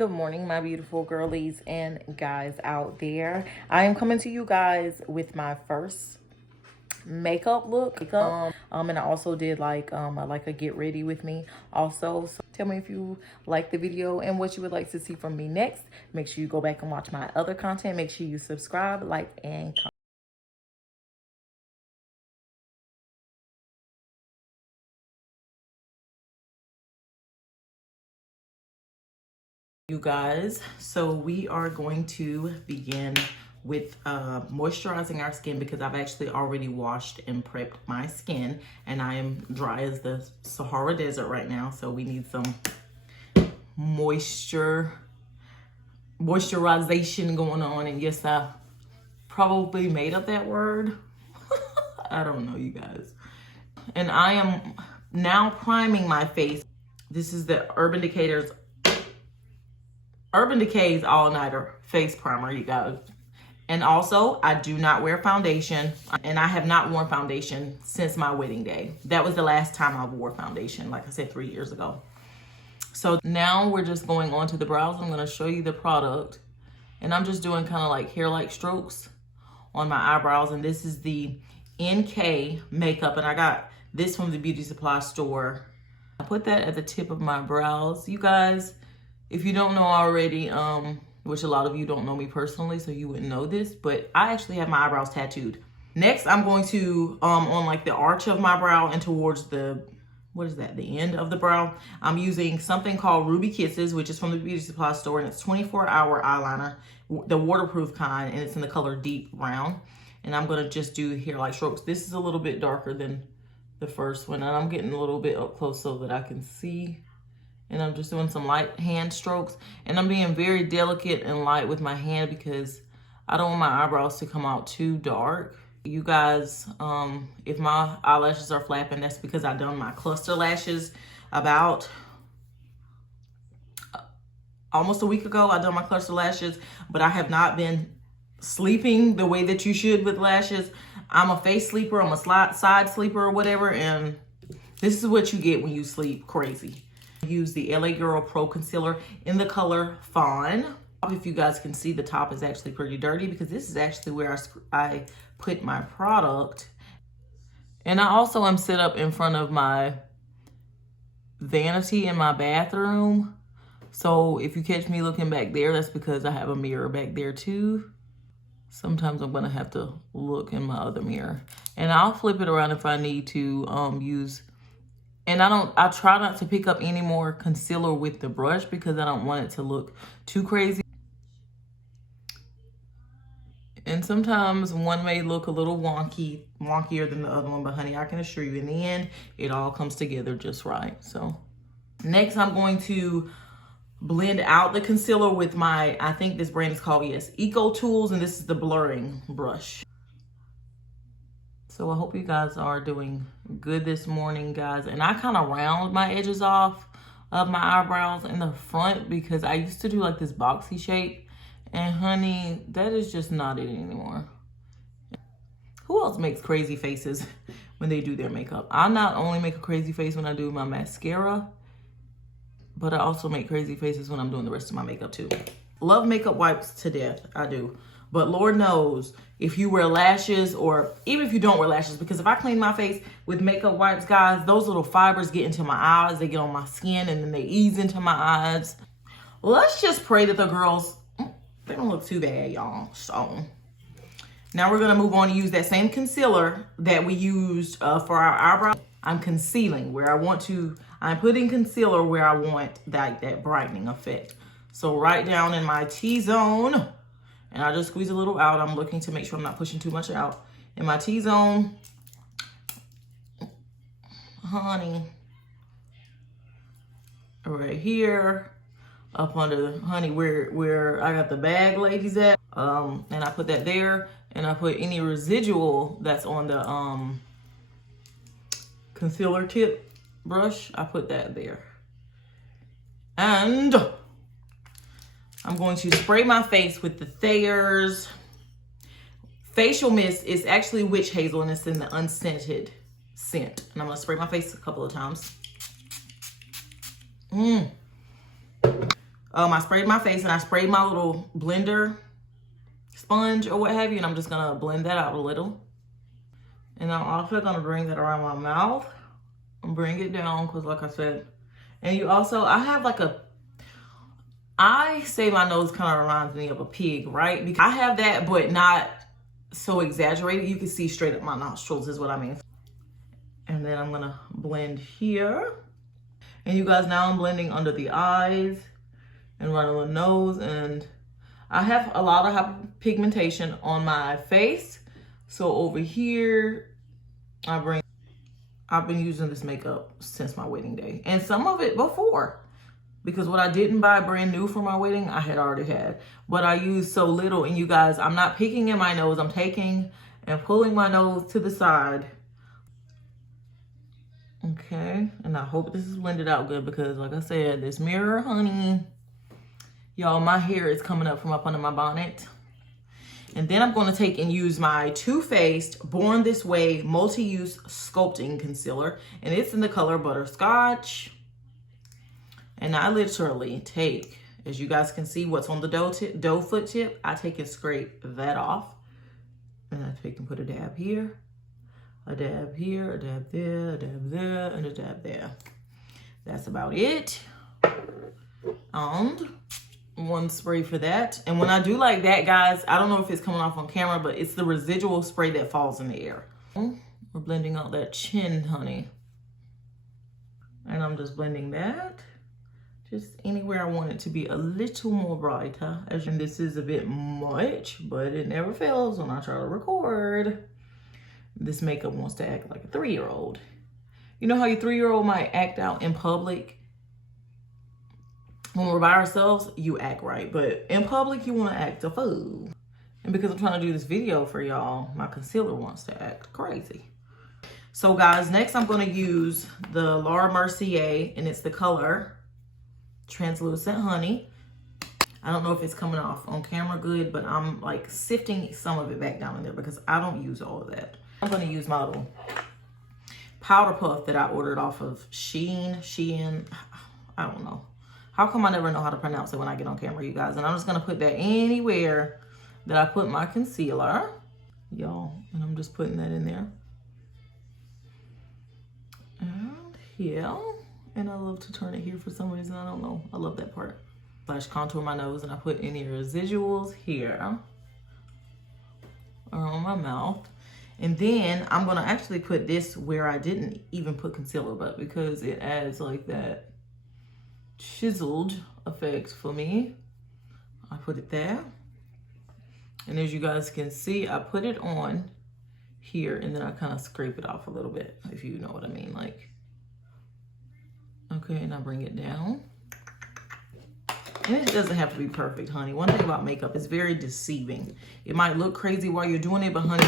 Good morning, my beautiful girlies and guys out there. I am coming to you guys with my first makeup look. And I also did like a get ready with me also. So tell me if you like the video and what you would like to see from me next. Make sure you go back and watch my other content. Make sure you subscribe, like, and comment. You guys, so we are going to begin with moisturizing our skin because I've actually already washed and prepped my skin and I am dry as the Sahara Desert right now, so we need some moisturization going on. And yes, I probably made up that word. I don't know, you guys. And I am now priming my face. This is the Urban Decay's All Nighter Face Primer, you guys. And also, I do not wear foundation, and I have not worn foundation since my wedding day. That was the last time I wore foundation, like I said, 3 years ago. So now we're just going on to the brows. I'm gonna show you the product, and I'm just doing kind of like hair-like strokes on my eyebrows. And this is the NK makeup, and I got this from the beauty supply store. I put that at the tip of my brows, you guys. If you don't know already, which a lot of you don't know me personally, so you wouldn't know this, but I actually have my eyebrows tattooed. Next, I'm going to, on like the arch of my brow and towards the, what is that, the end of the brow, I'm using something called Ruby Kisses, which is from the beauty supply store, and it's 24-hour eyeliner, the waterproof kind, and it's in the color deep brown. And I'm gonna just do hair-like strokes. This is a little bit darker than the first one, and I'm getting a little bit up close so that I can see. And I'm just doing some light hand strokes. And I'm being very delicate and light with my hand because I don't want my eyebrows to come out too dark. You guys, if my eyelashes are flapping, that's because I've done my cluster lashes about almost a week ago. I done my cluster lashes, but I have not been sleeping the way that you should with lashes. I'm a face sleeper, I'm a side sleeper or whatever, and this is what you get when you sleep crazy. Use the LA Girl Pro Concealer in the color Fawn. If you guys can see, the top is actually pretty dirty because this is actually where I put my product. And I also am set up in front of my vanity in my bathroom. So if you catch me looking back there, that's because I have a mirror back there too. Sometimes I'm gonna have to look in my other mirror. And I'll flip it around if I need to use. And I try not to pick up any more concealer with the brush because I don't want it to look too crazy. And sometimes one may look a little wonkier than the other one, but honey, I can assure you in the end, it all comes together just right. So next I'm going to blend out the concealer with my, I think this brand is called, yes, Eco Tools, and this is the blurring brush. So I hope you guys are doing good this morning, guys. And I kind of round my edges off of my eyebrows in the front because I used to do like this boxy shape. And honey, that is just not it anymore. Who else makes crazy faces when they do their makeup? I not only make a crazy face when I do my mascara, but I also make crazy faces when I'm doing the rest of my makeup too. Love makeup wipes to death, I do. But Lord knows, if you wear lashes, or even if you don't wear lashes, because if I clean my face with makeup wipes, guys, those little fibers get into my eyes, they get on my skin, and then they ease into my eyes. Let's just pray that the girls, they don't look too bad, y'all. So now we're gonna move on to use that same concealer that we used for our eyebrow. I'm concealing where I want to, I'm putting concealer where I want that brightening effect. So right down in my T-zone, and I just squeeze a little out. I'm looking to make sure I'm not pushing too much out. In my T-zone, honey, right here, up under the, honey, where I got the bag ladies at. And I put that there, and I put any residual that's on the concealer tip brush, I put that there. And I'm going to spray my face with the Thayer's Facial Mist. Is actually witch hazel, and it's in the unscented scent. And I'm gonna spray my face a couple of times. I sprayed my face and I sprayed my little blender sponge or what have you, and I'm just gonna blend that out a little. And I'm also gonna bring that around my mouth and bring it down, because like I said, and you also, I say my nose kind of reminds me of a pig, right? Because I have that, but not so exaggerated. You can see straight up my nostrils is what I mean. And then I'm gonna blend here. And you guys, now I'm blending under the eyes and right on the nose. And I have a lot of hyperpigmentation on my face. So over here, I've been using this makeup since my wedding day. And some of it before. Because what I didn't buy brand new for my wedding, I had already had. But I used so little. And you guys, I'm not picking in my nose. I'm taking and pulling my nose to the side. Okay. And I hope this is blended out good, because like I said, this mirror, honey. Y'all, my hair is coming up from up under my bonnet. And then I'm going to take and use my Too Faced Born This Way Multi-Use Sculpting Concealer. And it's in the color Butterscotch. And I literally take, as you guys can see, what's on the doe foot tip, I take and scrape that off. And I take and put a dab here, a dab here, a dab there, a dab there, and a dab there. That's about it. And one spray for that. And when I do like that, guys, I don't know if it's coming off on camera, but it's the residual spray that falls in the air. We're blending out that chin, honey. And I'm just blending that. Just anywhere I want it to be a little more brighter. As you know, this is a bit much, but it never fails when I try to record. This makeup wants to act like a 3-year-old. You know how your 3-year-old might act out in public? When we're by ourselves, you act right. But in public, you want to act a fool. And because I'm trying to do this video for y'all, my concealer wants to act crazy. So guys, next I'm going to use the Laura Mercier, and it's the color Translucent Honey. I don't know if it's coming off on camera good, but I'm like sifting some of it back down in there because I don't use all of that. I'm going to use my little powder puff that I ordered off of Shein. I don't know. How come I never know how to pronounce it when I get on camera, you guys? And I'm just going to put that anywhere that I put my concealer, y'all. And I'm just putting that in there. And here. And I love to turn it here for some reason. I don't know. I love that part. Slash contour my nose, and I put any residuals here around my mouth. And then I'm going to actually put this where I didn't even put concealer, but because it adds like that chiseled effect for me, I put it there. And as you guys can see, I put it on here, and then I kind of scrape it off a little bit, if you know what I mean. Like, okay, and I bring it down. And it doesn't have to be perfect, honey. One thing about makeup, it's very deceiving. It might look crazy while you're doing it, but honey,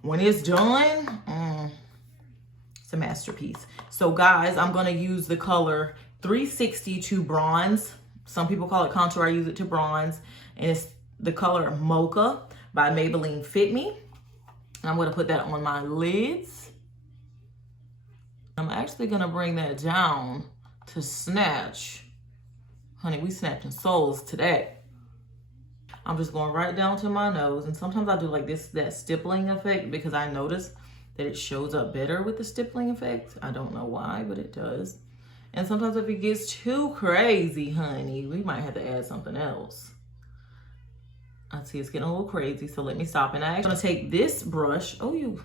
when it's done, it's a masterpiece. So guys, I'm gonna use the color 360 to bronze. Some people call it contour, I use it to bronze. And it's the color Mocha by Maybelline Fit Me. And I'm gonna put that on my lids. I'm actually gonna bring that down to Snatch. Honey, we snatching souls today. I'm just going right down to my nose. And sometimes I do like this, that stippling effect, because I notice that it shows up better with the stippling effect. I don't know why, but it does. And sometimes if it gets too crazy, honey, we might have to add something else. I see it's getting a little crazy, so let me stop. And I'm gonna take this brush. I didn't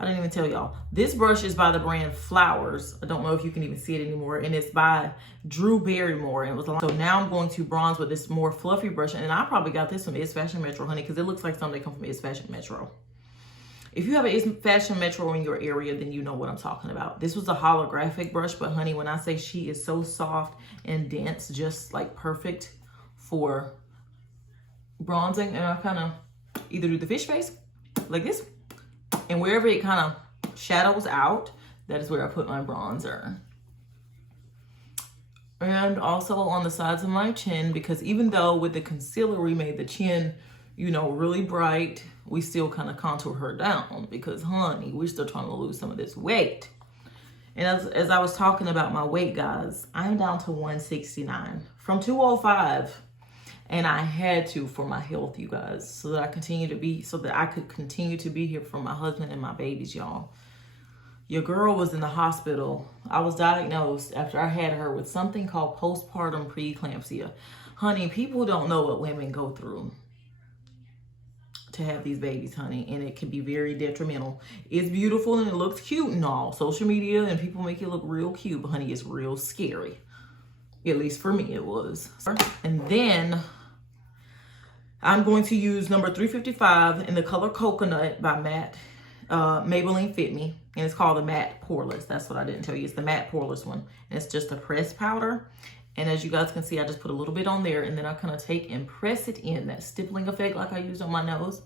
even tell y'all. This brush is by the brand Flowers. I don't know if you can even see it anymore. And it's by Drew Barrymore. And it was a lot. So now I'm going to bronze with this more fluffy brush. And I probably got this from It's Fashion Metro, honey, because it looks like something that comes from It's Fashion Metro. If you have an It's Fashion Metro in your area, then you know what I'm talking about. This was a holographic brush, but honey, when I say she is so soft and dense, just like perfect for bronzing. And I kind of either do the fish face like this, and wherever it kind of shadows out, that is where I put my bronzer. And also on the sides of my chin, because even though with the concealer we made the chin, you know, really bright, we still kind of contour her down because, honey, we're still trying to lose some of this weight. And as I was talking about my weight, guys, I'm down to 169 from 205. And I had to for my health, you guys, so that I could continue to be here for my husband and my babies, y'all. Your girl was in the hospital. I was diagnosed after I had her with something called postpartum preeclampsia. Honey, people don't know what women go through to have these babies, honey, and it can be very detrimental. It's beautiful and it looks cute and all. Social media and people make it look real cute, but honey, it's real scary. At least for me, it was. And then I'm going to use number 355 in the color Coconut by Maybelline Fit Me. And it's called the Matte Poreless. That's what I didn't tell you. It's the Matte Poreless one. And it's just a pressed powder. And as you guys can see, I just put a little bit on there. And then I kind of take and press it in. That stippling effect like I used on my nose.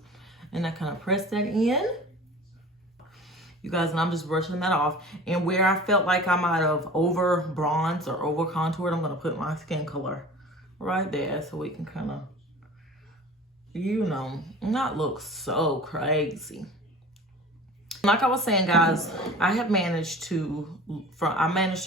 And I kind of press that in. You guys, and I'm just brushing that off. And where I felt like I might have over bronzed or over contoured, I'm going to put my skin color right there. So we can kind of, you know, not look so crazy. Like I was saying, guys, I managed to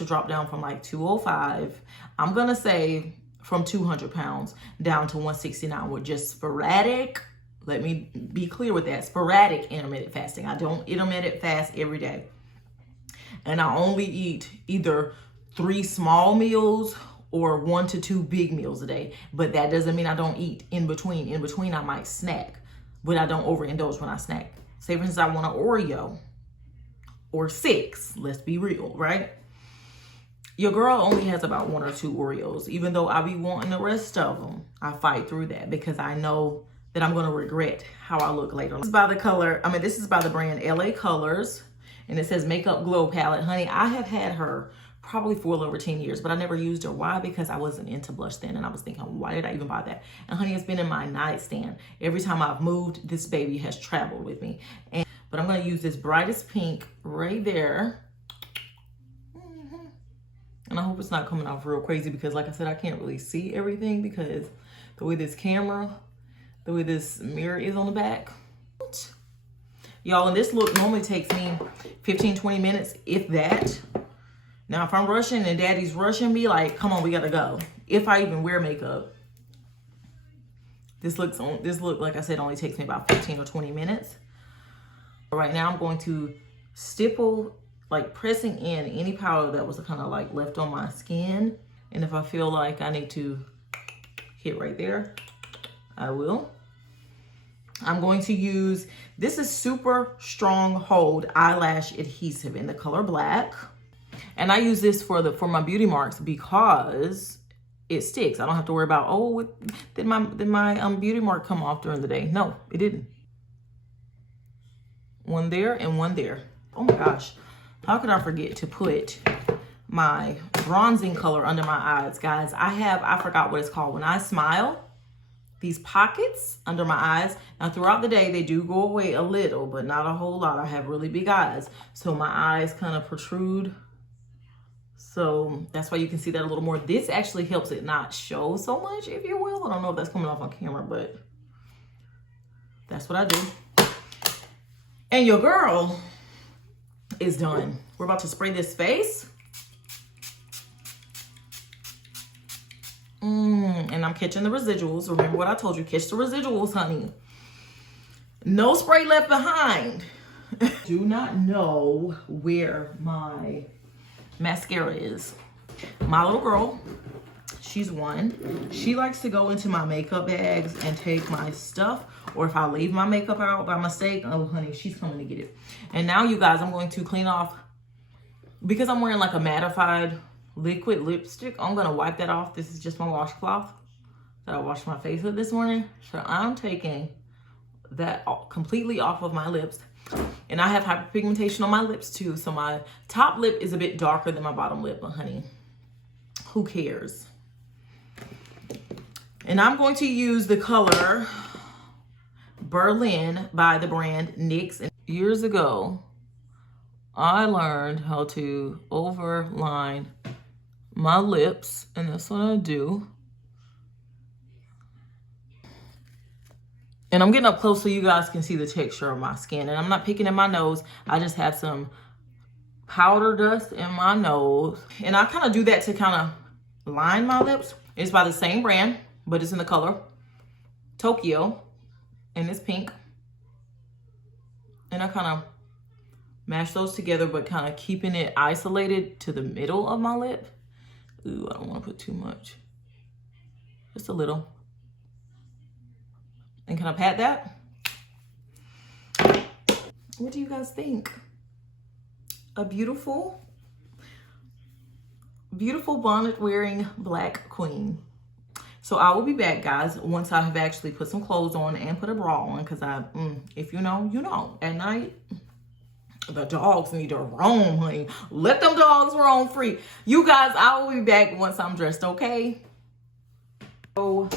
drop down from like 205. I'm going to say from 200 pounds down to 169 with just sporadic, let me be clear with that, sporadic intermittent fasting. I don't intermittent fast every day. And I only eat either 3 small meals or 1 to 2 big meals a day. But that doesn't mean I don't eat in between. In between, I might snack, but I don't overindulge when I snack. Say, for instance, I want an Oreo or 6. Let's be real, right? Your girl only has about 1 or 2 Oreos. Even though I be wanting the rest of them, I fight through that because I know that I'm going to regret how I look later. This is by the brand LA Colors, and it says Makeup Glow Palette. Honey, I have had her probably for a little over 10 years, but I never used her. Why? Because I wasn't into blush then, and I was thinking, why did I even buy that? And honey, it's been in my nightstand. Every time I've moved, this baby has traveled with me. But I'm going to use this brightest pink right there. And I hope it's not coming off real crazy because, like I said, I can't really see everything because the way this mirror is on the back. Y'all, and this look normally takes me 15-20 minutes, if that. Now, if I'm rushing and daddy's rushing me, like, come on, we gotta go. If I even wear makeup. This look, like I said, only takes me about 15 or 20 minutes. Right now, I'm going to stipple, like pressing in any powder that was kind of like left on my skin. And if I feel like I need to hit right there, I will. I'm going to use, this is Super Strong Hold Eyelash Adhesive in the color black. And I use this for my beauty marks because it sticks. I don't have to worry about, oh, did my beauty mark come off during the day? No, it didn't. One there and one there. Oh my gosh. How could I forget to put my bronzing color under my eyes, guys? I forgot what it's called. When I smile, these pockets under my eyes. Now throughout the day, they do go away a little, but not a whole lot. I have really big eyes. So my eyes kind of protrude. So that's why you can see that a little more. This actually helps it not show so much, if you will. I don't know if that's coming off on camera, but that's what I do. And your girl is done. We're about to spray this face. And I'm catching the residuals. Remember what I told you, catch the residuals, honey. No spray left behind. Do not know where my mascara is. My little girl, she's 1. She likes to go into my makeup bags and take my stuff, or if I leave my makeup out by mistake, oh honey, she's coming to get it. And now you guys, I'm going to clean off, because I'm wearing like a mattified liquid lipstick, I'm gonna wipe that off. This is just my washcloth that I washed my face with this morning. So I'm taking that completely off of my lips. And I have hyperpigmentation on my lips too. So my top lip is a bit darker than my bottom lip, but honey, who cares? And I'm going to use the color Berlin by the brand NYX. And years ago, I learned how to overline my lips, and that's what I do. And I'm getting up close so you guys can see the texture of my skin. And I'm not picking at my nose. I just have some powder dust in my nose. And I kind of do that to kind of line my lips. It's by the same brand, but it's in the color Tokyo, and it's pink. And I kind of mash those together, but kind of keeping it isolated to the middle of my lip. Ooh, I don't want to put too much. Just a little. And can I pat that? What do you guys think? A beautiful, beautiful bonnet wearing black queen. So I will be back, guys, once I have actually put some clothes on and put a bra on, because if you know, you know. At night, the dogs need to roam, honey. Let them dogs roam free. You guys, I will be back once I'm dressed, okay? So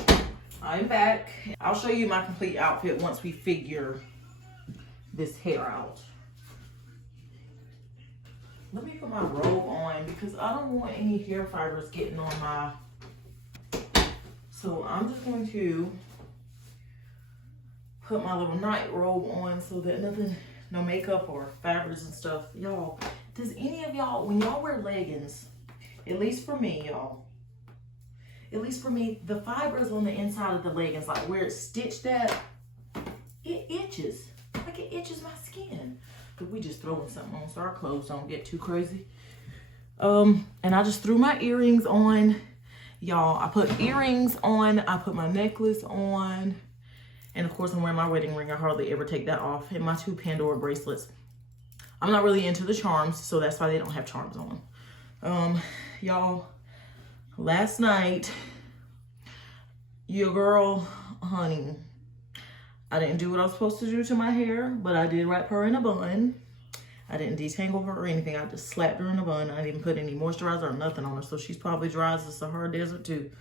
I'm back. I'll show you my complete outfit once we figure this hair out. Let me put my robe on because I don't want any hair fibers getting on my... So I'm just going to put my little night robe on so that nothing, no makeup or fibers and stuff. Y'all, does any of y'all, when y'all wear leggings, at least for me, y'all, at least for me, the fibers on the inside of the leggings, like where it's stitched at, it itches. Like it itches my skin. But we just throwing something on so our clothes don't get too crazy. And I just threw my earrings on. Y'all, I put earrings on, I put my necklace on, and of course I'm wearing my wedding ring. I hardly ever take that off, and my 2 Pandora bracelets. I'm not really into the charms, so that's why they don't have charms on. Y'all, last night, your girl, honey, I didn't do what I was supposed to do to my hair, but I did wrap her in a bun. I didn't detangle her or anything. I just slapped her in a bun. I didn't put any moisturizer or nothing on her. So she's probably dry as the Sahara Desert too.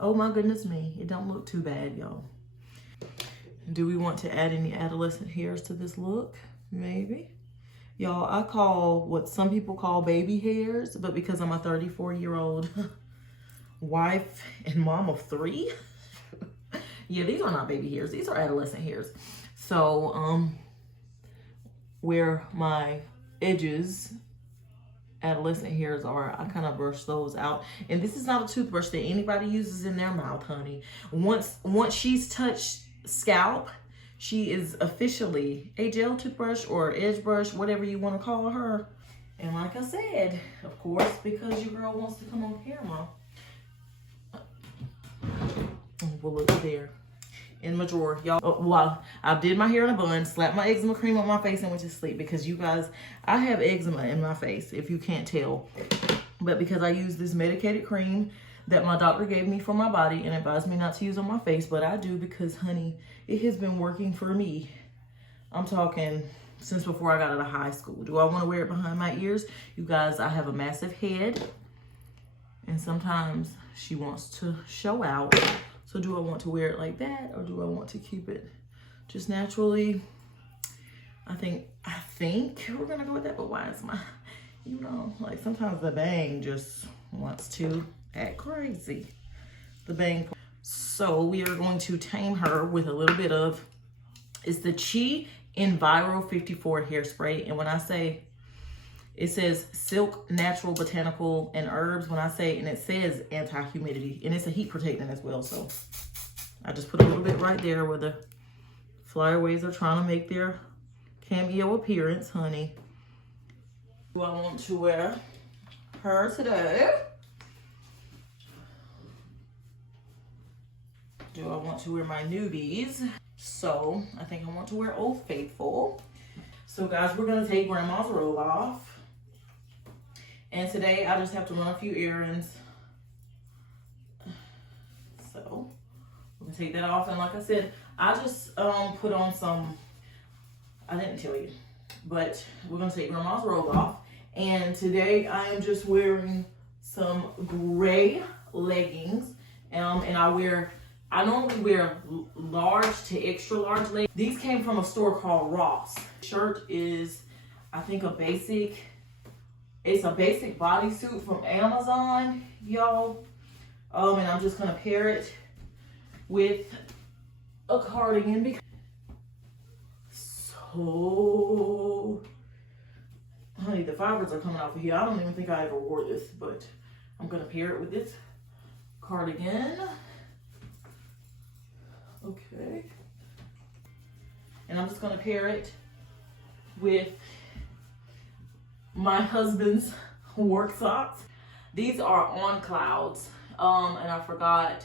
Oh my goodness me. It don't look too bad, y'all. Do we want to add any adolescent hairs to this look? Maybe. Y'all, I call what some people call baby hairs, but because I'm a 34-year-old wife and mom of 3, yeah, these are not baby hairs. These are adolescent hairs. So, where my edges, adolescent hairs are, I kind of brush those out. And this is not a toothbrush that anybody uses in their mouth, honey. Once she's touched scalp, she is officially a gel toothbrush or edge brush, whatever you want to call her. And like I said, of course, because your girl wants to come on camera, we'll look there. In my drawer, y'all. Well, I did my hair in a bun, slapped my eczema cream on my face, and went to sleep because you guys, I have eczema in my face, if you can't tell. But because I use this medicated cream that my doctor gave me for my body and advised me not to use on my face, but I do because, honey, it has been working for me. I'm talking since before I got out of high school. Do I want to wear it behind my ears? You guys, I have a massive head, and sometimes she wants to show out. So do I want to wear it like that, or do I want to keep it just naturally? I think we're gonna go with that, but why is my, you know, like sometimes the bang just wants to act crazy. The bang. So we are going to tame her with a little bit of, it's the Chi Enviro 54 hairspray. And when I say, it says silk, natural, botanical, and herbs. When I say, and it says anti-humidity, and it's a heat protectant as well. So I just put a little bit right there where the flyaways are trying to make their cameo appearance, honey. Do I want to wear her today? Do I want to wear my nudies? So I think I want to wear Old Faithful. So guys, we're gonna take grandma's robe off. And today I just have to run a few errands. So we're gonna take that off. And like I said, I just put on some, I didn't tell you, but we're gonna take grandma's robe off. And today I am just wearing some gray leggings. And I normally wear large to extra large leggings. These came from a store called Ross. The shirt is, I think, it's a basic bodysuit from Amazon, y'all. And I'm just gonna pair it with a cardigan because so Honey, the fibers are coming off of here. I don't even think I ever wore this, but I'm gonna pair it with this cardigan. Okay. And I'm just gonna pair it with my husband's work socks. These are On Clouds. And I forgot,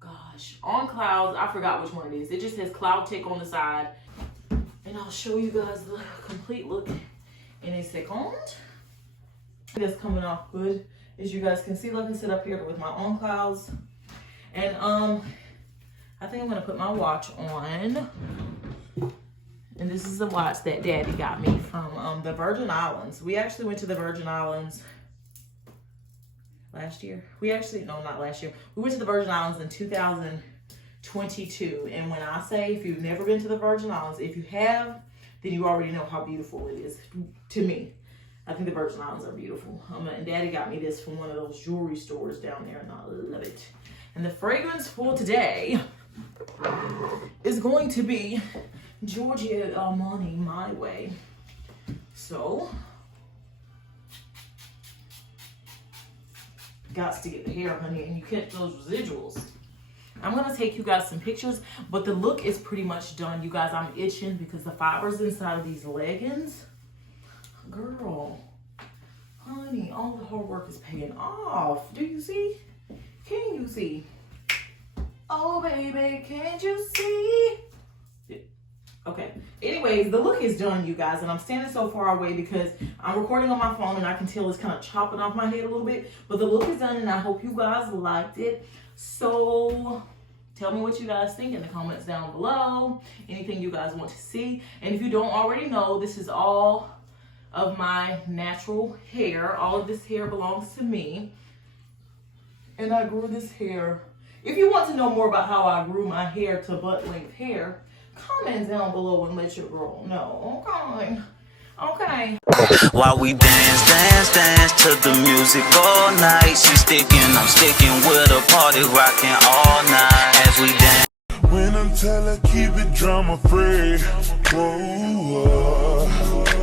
gosh, On Clouds, I forgot which one it is. It just says Cloud Tech on the side. And I'll show you guys the complete look in a second. That's coming off good. As you guys can see, like I said, up here with my On Clouds. And I think I'm gonna put my watch on. And this is a watch that Daddy got me from the Virgin Islands. We actually went to the Virgin Islands last year. No, not last year. We went to the Virgin Islands in 2022. And when I say, if you've never been to the Virgin Islands, if you have, then you already know how beautiful it is to me. I think the Virgin Islands are beautiful. And Daddy got me this from one of those jewelry stores down there, and I love it. And the fragrance for today is going to be Giorgio Armani My Way. So, got to get the hair, honey, and you catch those residuals. I'm gonna take you guys some pictures, but the look is pretty much done. You guys, I'm itching because the fibers inside of these leggings, girl, honey, all the hard work is paying off. Do you see? Can you see? Oh, baby, can't you see? Okay, anyways, the look is done, you guys, and I'm standing so far away because I'm recording on my phone and I can tell it's kind of chopping off my head a little bit, but the look is done and I hope you guys liked it. So tell me what you guys think in the comments down below, anything you guys want to see. And if you don't already know, this is all of my natural hair. All of this hair belongs to me, and I grew this hair. If you want to know more about how I grew my hair to butt length hair, comment down below and let your girl know. Okay. Okay. While we dance, dance, dance to the music all night. She's sticking, I'm sticking with a party rocking all night as we dance. When I'm telling, keep it drama free. Whoa, whoa.